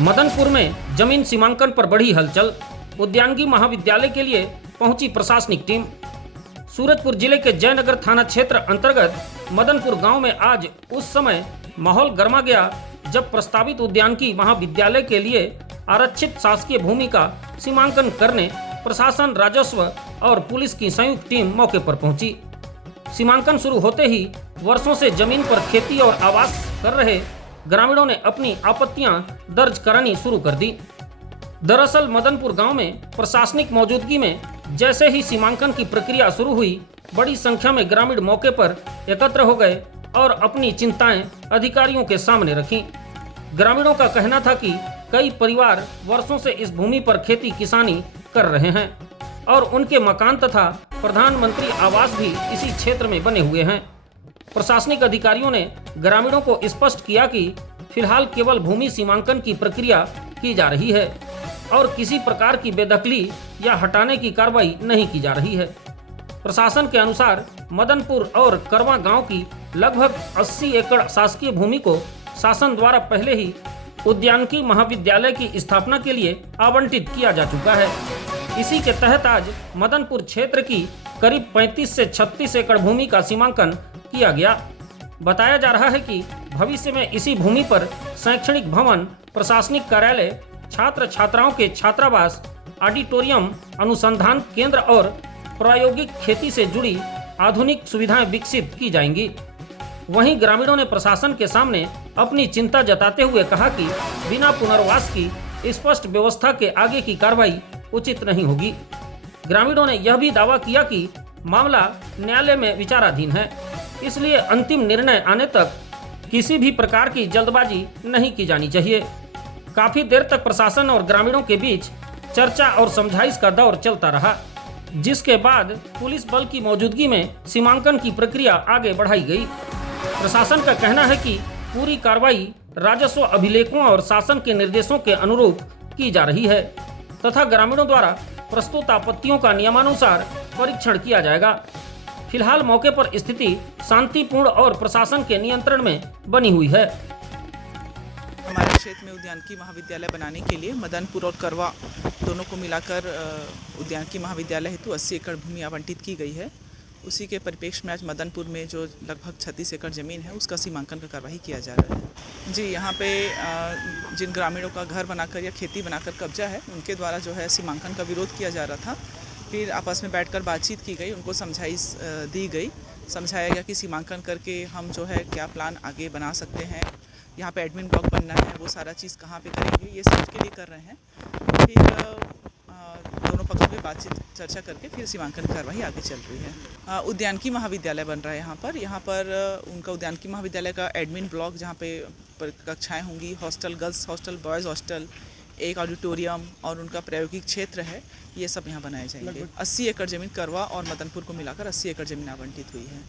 मदनपुर में जमीन सीमांकन पर बढ़ी हलचल। उद्यानिकी महाविद्यालय के लिए पहुंची प्रशासनिक टीम। सूरजपुर जिले के जयनगर थाना क्षेत्र अंतर्गत मदनपुर गांव में आज उस समय माहौल गर्मा गया जब प्रस्तावित उद्यानिकी महाविद्यालय के लिए आरक्षित शासकीय भूमि का सीमांकन करने प्रशासन, राजस्व और पुलिस की संयुक्त टीम मौके पर पहुंची। सीमांकन शुरू होते ही वर्षों से जमीन पर खेती और आवास कर रहे ग्रामीणों ने अपनी आपत्तियां दर्ज करानी शुरू कर दी। दरअसल मदनपुर गांव में प्रशासनिक मौजूदगी में जैसे ही सीमांकन की प्रक्रिया शुरू हुई, बड़ी संख्या में ग्रामीण मौके पर एकत्र हो गए और अपनी चिंताएं अधिकारियों के सामने रखीं। ग्रामीणों का कहना था कि कई परिवार वर्षों से इस भूमि पर खेती किसानी कर रहे हैं और उनके मकान तथा प्रधानमंत्री आवास भी इसी क्षेत्र में बने हुए हैं। प्रशासनिक अधिकारियों ने ग्रामीणों को स्पष्ट किया कि फिलहाल केवल भूमि सीमांकन की प्रक्रिया की जा रही है और किसी प्रकार की बेदखली या हटाने की कार्रवाई नहीं की जा रही है। प्रशासन के अनुसार मदनपुर और करवा गांव की लगभग 80 एकड़ शासकीय भूमि को शासन द्वारा पहले ही उद्यानिकी महाविद्यालय की स्थापना के लिए आवंटित किया जा चुका है। इसी के तहत आज मदनपुर क्षेत्र की करीब 35 से 36 एकड़ भूमि का सीमांकन किया गया। बताया जा रहा है कि भविष्य में इसी भूमि पर शैक्षणिक भवन, प्रशासनिक कार्यालय, छात्र छात्राओं के छात्रावास, ऑडिटोरियम, अनुसंधान केंद्र और प्रायोगिक खेती से जुड़ी आधुनिक सुविधाएं विकसित की जाएंगी। वहीं ग्रामीणों ने प्रशासन के सामने अपनी चिंता जताते हुए कहा कि बिना पुनर्वास की स्पष्ट व्यवस्था के आगे की कार्रवाई उचित नहीं होगी। ग्रामीणों ने यह भी दावा किया कि मामला न्यायालय में विचाराधीन है, इसलिए अंतिम निर्णय आने तक किसी भी प्रकार की जल्दबाजी नहीं की जानी चाहिए। काफी देर तक प्रशासन और ग्रामीणों के बीच चर्चा और समझाइश का दौर चलता रहा, जिसके बाद पुलिस बल की मौजूदगी में सीमांकन की प्रक्रिया आगे बढ़ाई गई। प्रशासन का कहना है कि पूरी कार्रवाई राजस्व अभिलेखों और शासन के निर्देशों के अनुरूप की जा रही है तथा ग्रामीणों द्वारा प्रस्तुत आपत्तियों का नियमानुसार परीक्षण किया जाएगा। फिलहाल मौके पर स्थिति शांतिपूर्ण और प्रशासन के नियंत्रण में बनी हुई है। हमारे क्षेत्र में उद्यानिकी महाविद्यालय बनाने के लिए मदनपुर और करवा दोनों को मिलाकर उद्यानिकी महाविद्यालय हेतु 80 एकड़ भूमि आवंटित की गई है। उसी के परिप्रेक्ष्य में आज मदनपुर में जो लगभग 36 एकड़ ज़मीन है उसका सीमांकन का कार्रवाई किया जा रहा है। जी, यहाँ पे जिन ग्रामीणों का घर बनाकर या खेती बनाकर कब्जा है उनके द्वारा जो है सीमांकन का विरोध किया जा रहा था। फिर आपस में बैठकर बातचीत की गई, उनको समझाइश दी गई, समझाया गया कि सीमांकन करके हम जो है क्या प्लान आगे बना सकते हैं, यहाँ पे एडमिन ब्लॉक बनना है, वो सारा चीज़ कहाँ पे करेंगे, ये समझ के लिए कर रहे हैं। फिर दोनों पक्षों में बातचीत चर्चा करके फिर सीमांकन कार्रवाई आगे चल रही है। उद्यानिकी महाविद्यालय बन रहा है यहाँ पर उनका उद्यानिकी महाविद्यालय का एडमिन ब्लॉक जहाँ पे कक्षाएँ होंगी, hostel, girls hostel, boys hostel, एक ऑडिटोरियम और उनका प्रायोगिक क्षेत्र है, ये सब यहाँ बनाए जाएंगे। 80 एकड़ ज़मीन करवा और मदनपुर को मिलाकर 80 एकड़ ज़मीन आवंटित हुई है।